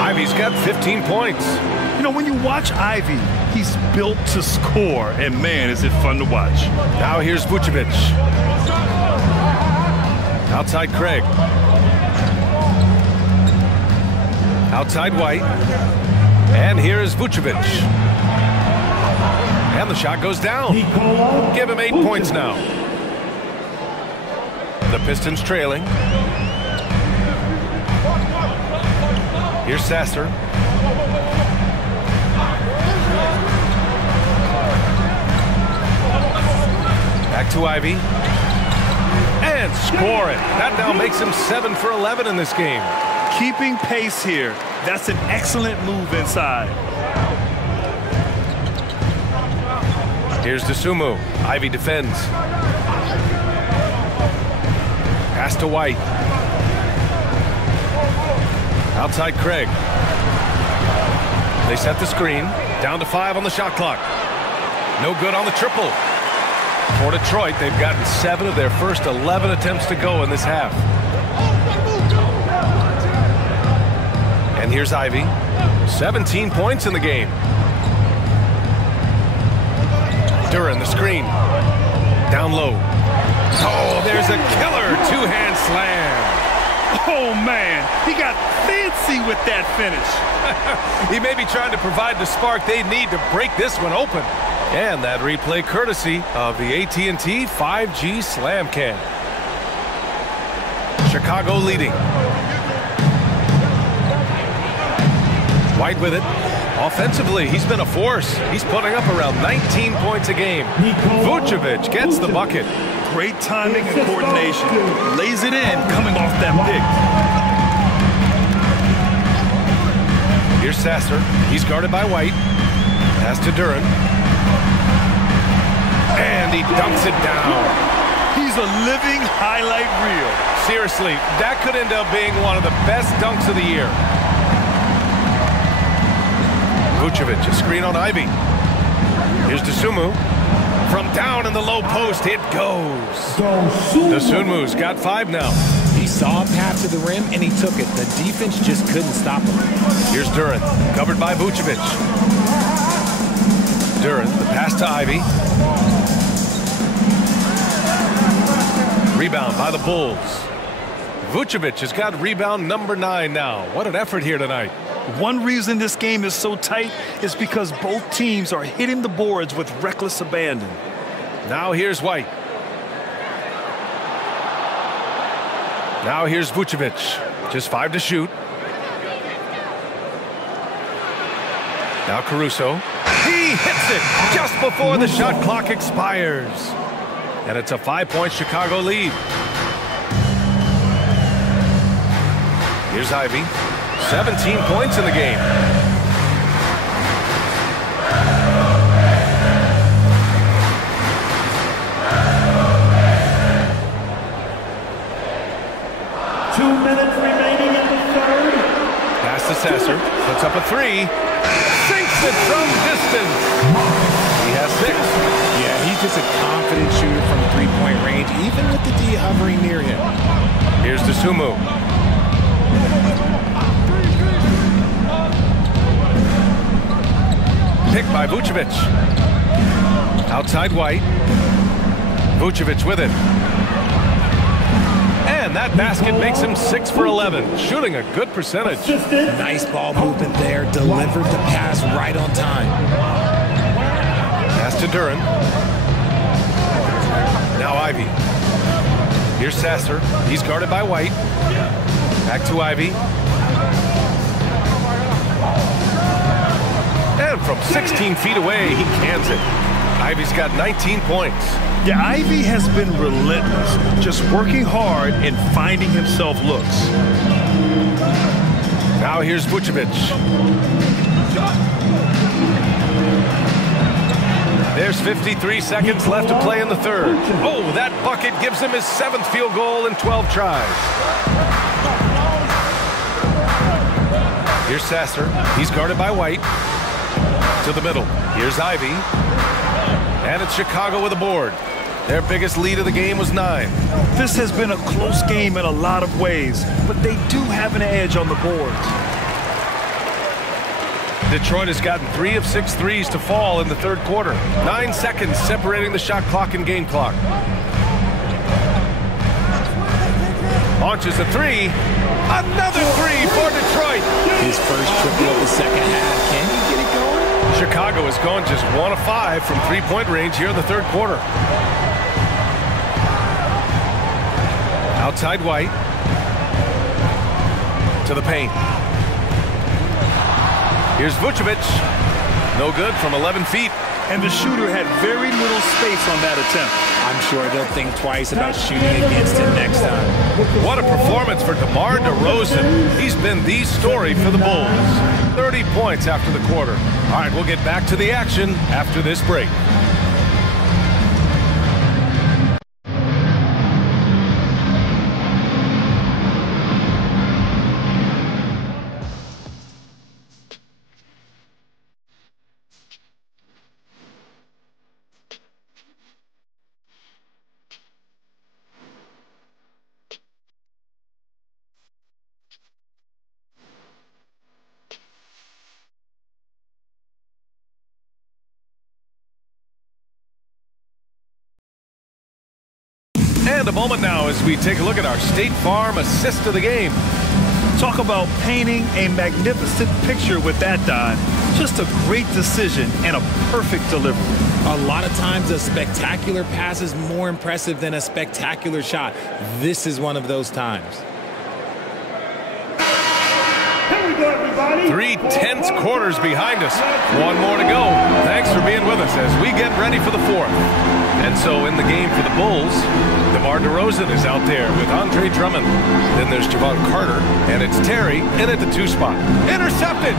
Ivy's got 15 points. You know, when you watch Ivy, he's built to score, and man, is it fun to watch. Now here's Vucevic. Outside Craig. Outside White. And here is Vucevic. And the shot goes down. Give him 8 points now. The Pistons trailing. Here's Sasser. Back to Ivy. And score it. That now makes him 7 for 11 in this game. Keeping pace here. That's an excellent move inside. Here's Dosunmu. Ivy defends. Pass to White. Outside Craig. They set the screen. Down to 5 on the shot clock. No good on the triple. For Detroit, they've gotten 7 of their first 11 attempts to go in this half. And here's Ivy. 17 points in the game. Duran, the screen. Down low. Oh, there's a killer two-hand slam. Oh, man. He got fancy with that finish. He may be trying to provide the spark they need to break this one open. And that replay courtesy of the AT&T 5G Slam Cam. Chicago leading. White with it. Offensively, he's been a force. He's putting up around 19 points a game. Vucevic gets the bucket. Great timing and coordination. Lays it in, coming off that pick. Here's Sasser. He's guarded by White. Pass to Duran. And he dunks it down. He's a living highlight reel. Seriously, that could end up being one of the best dunks of the year. Vucevic, a screen on Ivy. Here's Dosunmu. From down in the low post, it goes. Dosunmu's got 5 now. He saw a path to the rim, and he took it. The defense just couldn't stop him. Here's Duran, covered by Vucevic. Duran, the pass to Ivy. Rebound by the Bulls. Vucevic has got rebound number 9 now. What an effort here tonight. One reason this game is so tight is because both teams are hitting the boards with reckless abandon. Now here's White. Now here's Vucevic. Just 5 to shoot. Now Caruso. He hits it just before the shot clock expires. And it's a 5-point Chicago lead. Here's Ivy. 17 points in the game. Remaining in the third. Pass to Sasser. Puts up a 3. Sinks it from distance. He has 6. Yeah, he's just a confident shooter from three-point range, even with the D hovering near him. Here's Dosunmu. Picked by Vucevic. Outside White. Vucevic with it. And that basket makes him 6 for 11, shooting a good percentage. Nice ball movement there. Delivered the pass right on time. Pass to Duran. Now Ivy. Here's Sasser. He's guarded by White. Back to Ivy. And from 16 feet away, he cans it. Ivy's got 19 points. Yeah, Ivy has been relentless, just working hard and finding himself looks. Now here's Vucevic. There's 53 seconds left to play in the third. Oh, that bucket gives him his 7th field goal in 12 tries. Here's Sasser. He's guarded by White. To the middle. Here's Ivy. And it's Chicago with a board. Their biggest lead of the game was 9. This has been a close game in a lot of ways, but they do have an edge on the boards. Detroit has gotten 3 of 6 threes to fall in the third quarter. 9 seconds separating the shot clock and game clock. Launches a 3. Another 3 for Detroit. His first triple of the second half. Can he get it going? Chicago has gone just 1 of 5 from three-point range here in the third quarter. Outside White. To the paint. Here's Vucevic. No good from 11 feet. And the shooter had very little space on that attempt. I'm sure they'll think twice about shooting against him next time. What a performance for DeMar DeRozan. He's been the story for the Bulls. 30 points after the quarter. All right, we'll get back to the action after this break. And a moment now as we take a look at our State Farm assist of the game. Talk about painting a magnificent picture with that dime. Just a great decision and a perfect delivery. A lot of times a spectacular pass is more impressive than a spectacular shot. This is one of those times. Here we go, everybody. 3 tense quarters behind us. 1 more to go. Thanks for being with us as we get ready for the 4th. And so in the game for the Bulls, DeMar DeRozan is out there with Andre Drummond. Then there's Javon Carter, and it's Terry in at the 2 spot. Intercepted!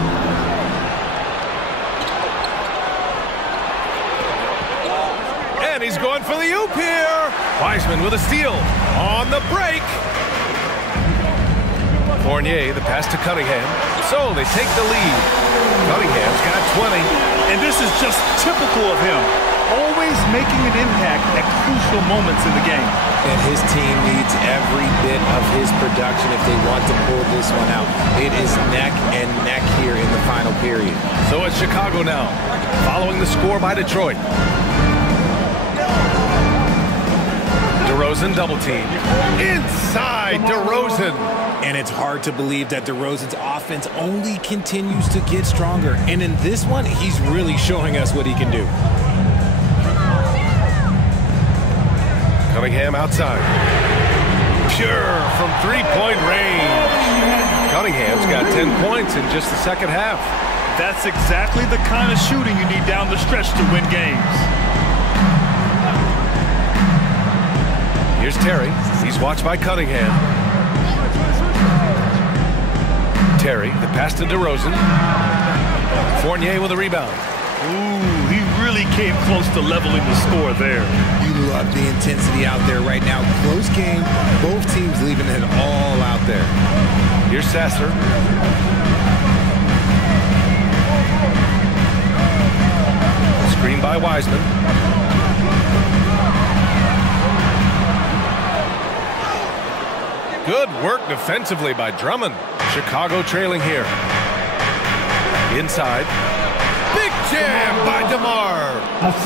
And he's going for the oop here. Wiseman with a steal on the break. Fournier, the pass to Cunningham. So they take the lead. Cunningham's got 20. And this is just typical of him. Always making an impact at crucial moments in the game. And his team needs every bit of his production if they want to pull this one out. It is neck and neck here in the final period. So it's Chicago now, following the score by Detroit. DeRozan double team. Inside DeRozan. And it's hard to believe that DeRozan's offense only continues to get stronger. And in this one, he's really showing us what he can do. Cunningham outside. Pure from three-point range. Cunningham's got 10 points in just the second half. That's exactly the kind of shooting you need down the stretch to win games. Here's Terry. He's watched by Cunningham. Terry, the pass to DeRozan. Fournier with a rebound. Ooh, he really came close to leveling the score there. You love the intensity out there right now. Close game. Both teams leaving it all out there. Here's Sasser. Screen by Wiseman. Good work defensively by Drummond. Chicago trailing here. Inside. Big jam by DeMar.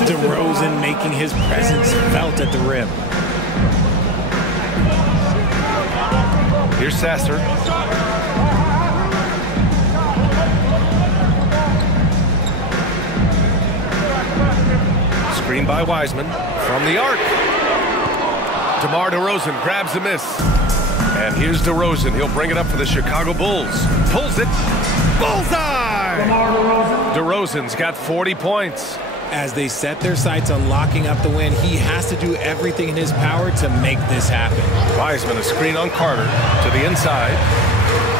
DeRozan making his presence felt at the rim. Here's Sasser. Screen by Wiseman from the arc. DeMar DeRozan grabs the miss. And here's DeRozan. He'll bring it up for the Chicago Bulls. Pulls it. Bullseye! DeRozan's got 40 points. As they set their sights on locking up the win, he has to do everything in his power to make this happen. Wiseman, a screen on Carter to the inside.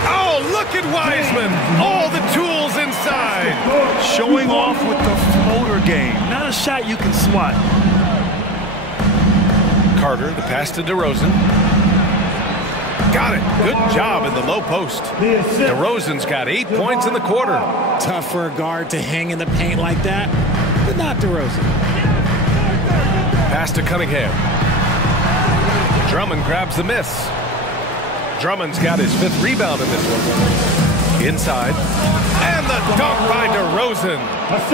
Oh, look at Wiseman! All the tools inside. Showing off with the floater game. Not a shot you can swat. Carter, the pass to DeRozan. Got it. Good job in the low post. DeRozan's got 8 points in the quarter. Tough for a guard to hang in the paint like that, but not DeRozan. Pass to Cunningham. Drummond grabs the miss. Drummond's got his 5th rebound in this one. Inside. And the dunk by DeRozan.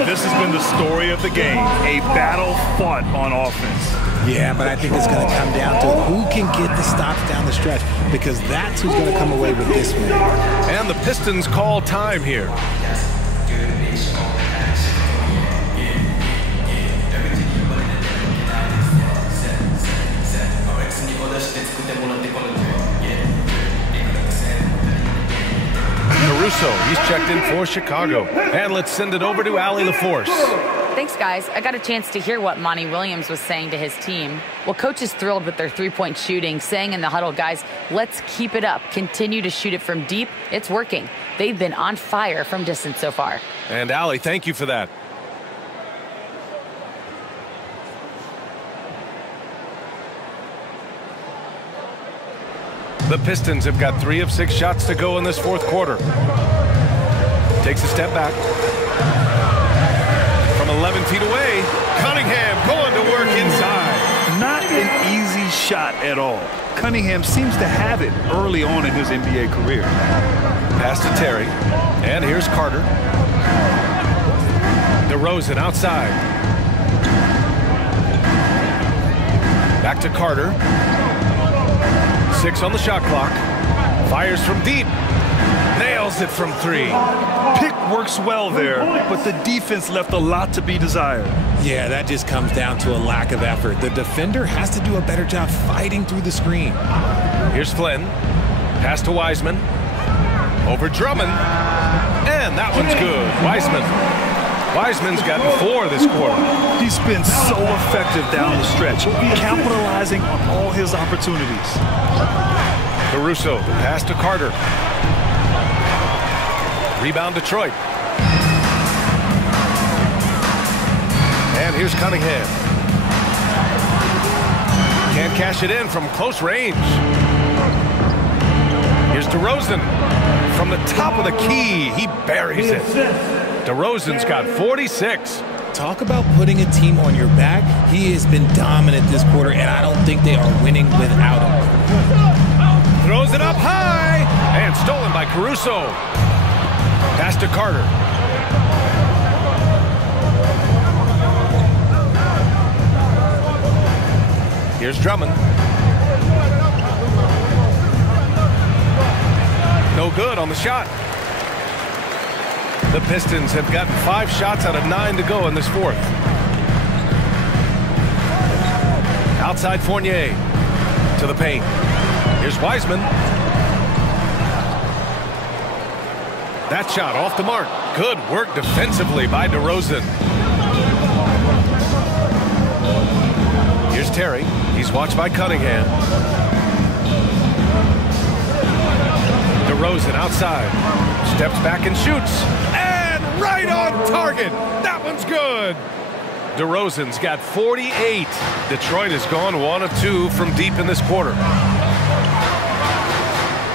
This has been the story of the game. A battle fought on offense. Yeah, but I think it's going to come down to who can get the stops down the stretch, because that's who's going to come away with this win. And the Pistons call time here. Caruso, he's checked in for Chicago. And let's send it over to Allie LaForce. Thanks, guys. I got a chance to hear what Monty Williams was saying to his team. Well, coach is thrilled with their three-point shooting, saying in the huddle, guys, let's keep it up. Continue to shoot it from deep. It's working. They've been on fire from distance so far. And Allie, thank you for that. The Pistons have got 3 of 6 shots to go in this 4th quarter. Takes a step back. From 11 feet away, Cunningham going to work inside. Not an easy shot at all. Cunningham seems to have it early on in his NBA career. Pass to Terry. And here's Carter. DeRozan outside. Back to Carter. 6 on the shot clock. Fires from deep. Nails it from 3. Pick works well there, but the defense left a lot to be desired. Yeah, that just comes down to a lack of effort. The defender has to do a better job fighting through the screen. Here's Flynn. Pass to Wiseman. Over Drummond. And that one's good. Wiseman's got 4 this quarter. He's been so effective down the stretch, capitalizing on all his opportunities. Caruso, the pass to Carter. Rebound Detroit. And here's Cunningham. Can't cash it in from close range. Here's DeRozan. From the top of the key, he buries it. DeRozan's got 46. Talk about putting a team on your back. He has been dominant this quarter, and I don't think they are winning without him. Throws it up high, and stolen by Caruso. Pass to Carter. Here's Drummond. No good on the shot. The Pistons have gotten 5 shots out of 9 to go in this 4th. Outside Fournier to the paint. Here's Wiseman. That shot off the mark. Good work defensively by DeRozan. Here's Terry. He's watched by Cunningham. DeRozan outside. Steps back and shoots. And right on target. That one's good. DeRozan's got 48. Detroit has gone 1 of 2 from deep in this quarter.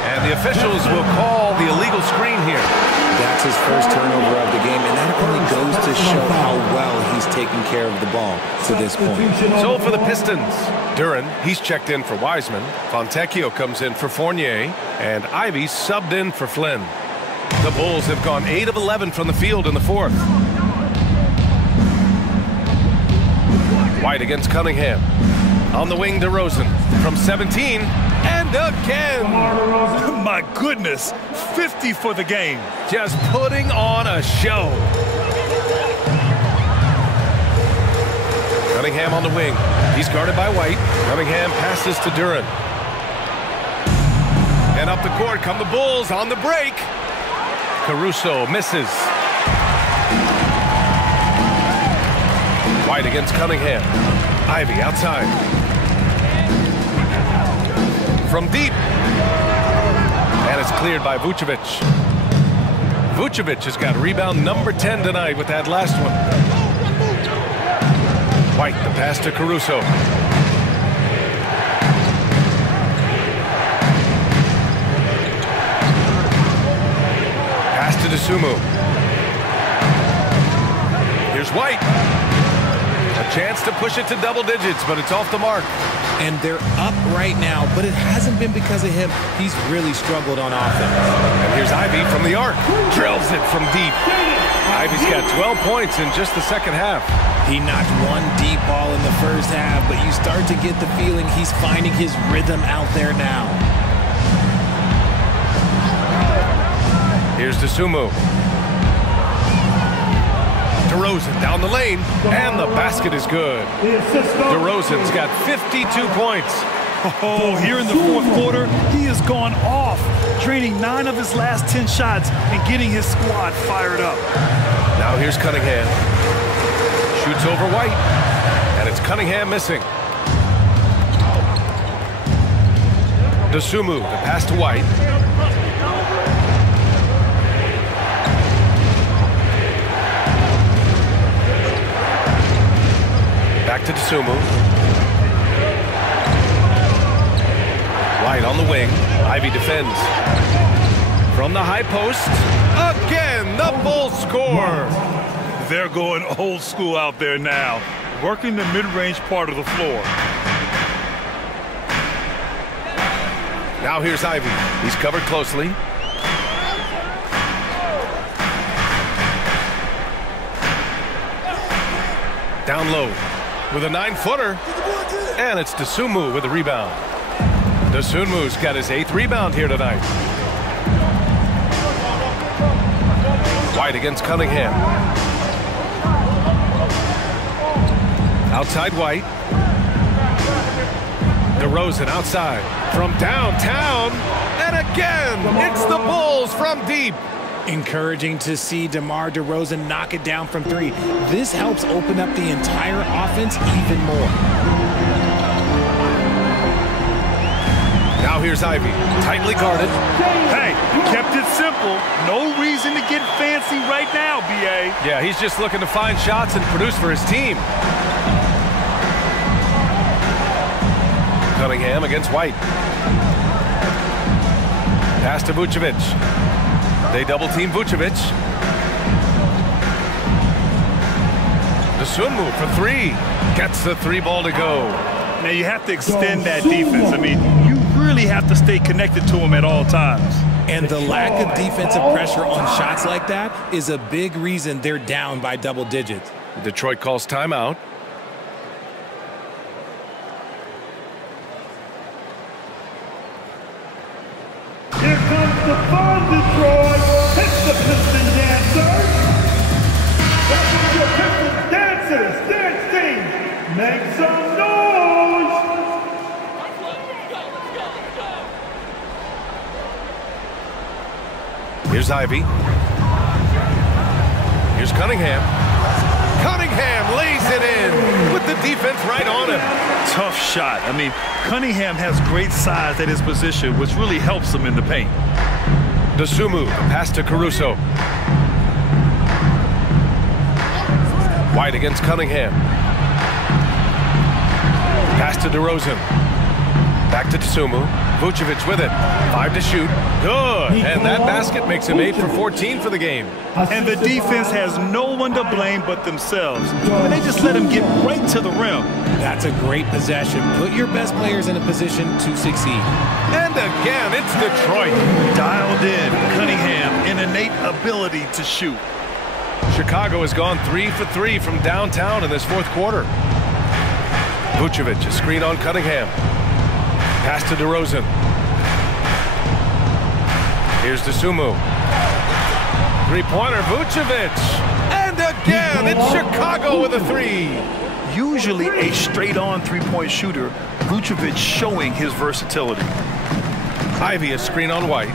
And the officials will call the illegal screen here. That's his first turnover of the game, and that only goes to show how well he's taken care of the ball to this point. So for the Pistons, Duran, he's checked in for Wiseman. Fontecchio comes in for Fournier, and Ivy subbed in for Flynn. The Bulls have gone 8 of 11 from the field in the 4th. White against Cunningham. On the wing, DeRozan. From 17, And again. My goodness, 50 for the game. Just putting on a show. Cunningham on the wing. He's guarded by White. Cunningham passes to Duran. And up the court come the Bulls on the break. Caruso misses. White against Cunningham. Ivy outside. From deep. And it's cleared by Vucevic. Vucevic has got rebound number 10 tonight with that last one. White, the pass to Caruso. Pass to Dosunmu. Here's White. A chance to push it to double digits, but it's off the mark. And they're up right now, but it hasn't been because of him. He's really struggled on offense. And here's Ivy from the arc. Drills it from deep. Ivy's got 12 points in just the second half. He knocked one deep ball in the first half, but you start to get the feeling he's finding his rhythm out there now. Here's Dosunmu. DeRozan down the lane, and the basket is good. DeRozan's got 52 points. Oh, here in the fourth quarter, he has gone off, draining 9 of his last 10 shots and getting his squad fired up. Now here's Cunningham. Shoots over White, and it's Cunningham missing. Dosunmu, the pass to White. Back to Dosunmu. White on the wing. Ivy defends. From the high post. Again, the Bulls score. They're going old school out there now, working the mid-range part of the floor. Now here's Ivy. He's covered closely. Down low with a 9-footer. And it's Dosunmu with the rebound. Dosunmu's got his 8th rebound here tonight. White against Cunningham. Outside White. DeRozan outside. From downtown. And again, it's the Bulls from deep. Encouraging to see DeMar DeRozan knock it down from 3. This helps open up the entire offense even more. Now here's Ivy, tightly guarded. Hey, he kept it simple. No reason to get fancy right now, B.A. Yeah, he's just looking to find shots and produce for his team. Cunningham against White. Pass to Vucevic. They double-team Vucevic. Dosunmu for 3. Gets the 3 ball to go. Now you have to extend that defense. I mean, you really have to stay connected to him at all times. And the lack of defensive pressure on shots like that is a big reason they're down by double digits. Detroit calls timeout. Here comes the fun, Detroit. Hit the Piston Dancers. Welcome to your Piston Dancers dance team. Make some noise. Here's Ivy. Here's Cunningham. Cunningham lays it in with the defense right on him. Tough shot. I mean, Cunningham has great size at his position, which really helps him in the paint. Dosunmu, pass to Caruso. White against Cunningham. Pass to DeRozan. Back to Dosunmu. Vucevic with it. 5 to shoot. Good. And that basket makes him 8 for 14 for the game. And the defense has no one to blame but themselves. They just let him get right to the rim. That's a great possession. Put your best players in a position to succeed. And again, it's Detroit. Dialed in. Cunningham, an innate ability to shoot. Chicago has gone 3 for 3 from downtown in this fourth quarter. Vucevic, a screen on Cunningham. Pass to DeRozan. Here's to Sumu. Three-pointer, Vucevic. And again, it's Chicago with a three. Usually a straight-on three-point shooter, Vucevic showing his versatility. Ivy, a screen on White.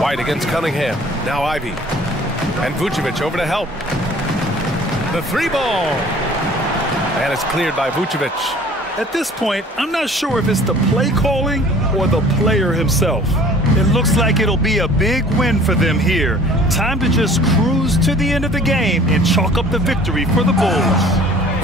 White against Cunningham. Now Ivy. And Vucevic over to help. The three ball. And it's cleared by Vucevic. At this point, I'm not sure if it's the play calling or the player himself. It looks like it'll be a big win for them here. Time to just cruise to the end of the game and chalk up the victory for the Bulls.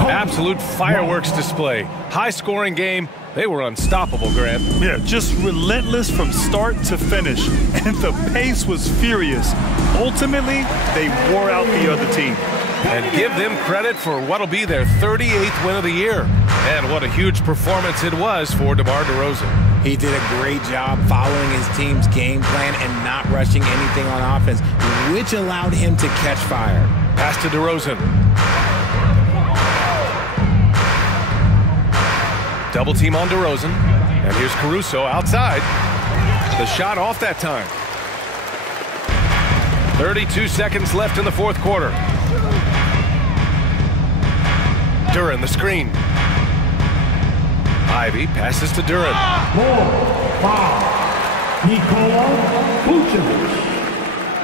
Absolute fireworks display. High-scoring game. They were unstoppable, Grant. Yeah, just relentless from start to finish. And the pace was furious. Ultimately, they wore out the other team. And give them credit for what'll be their 38th win of the year. And what a huge performance it was for DeMar DeRozan. He did a great job following his team's game plan and not rushing anything on offense, which allowed him to catch fire. Pass to DeRozan. Double team on DeRozan. And here's Caruso outside. The shot off that time. 32 seconds left in the fourth quarter. Duran, the screen. Ivy passes to Duran. 4-4. Nikola Vucevic.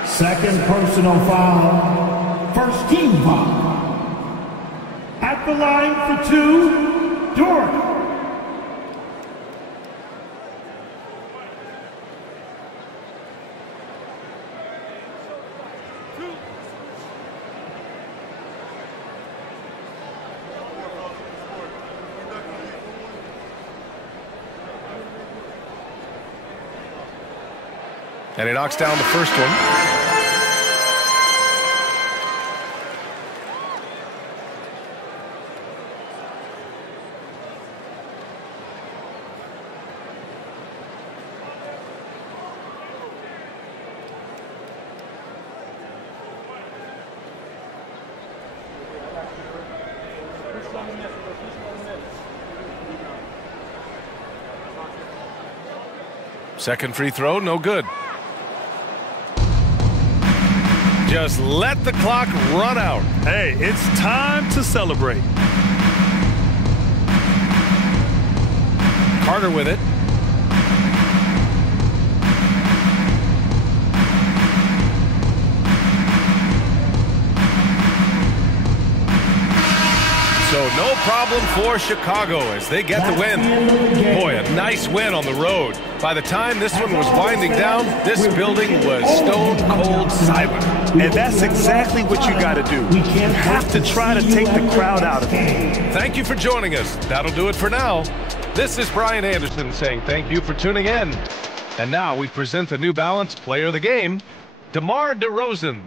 Second personal foul. First team foul. At the line for two, Duran. And he knocks down the first one. Second free throw, no good. Just let the clock run out. Hey, it's time to celebrate. Carter with it. So no problem for Chicago as they get the win. Boy, a nice win on the road. By the time this one was winding down, this building was stone cold silent. And that's exactly what you got to do. You have to try to take the crowd out of it. Thank you for joining us. That'll do it for now. This is Brian Anderson saying thank you for tuning in. And now we present the New Balance Player of the Game, DeMar DeRozan.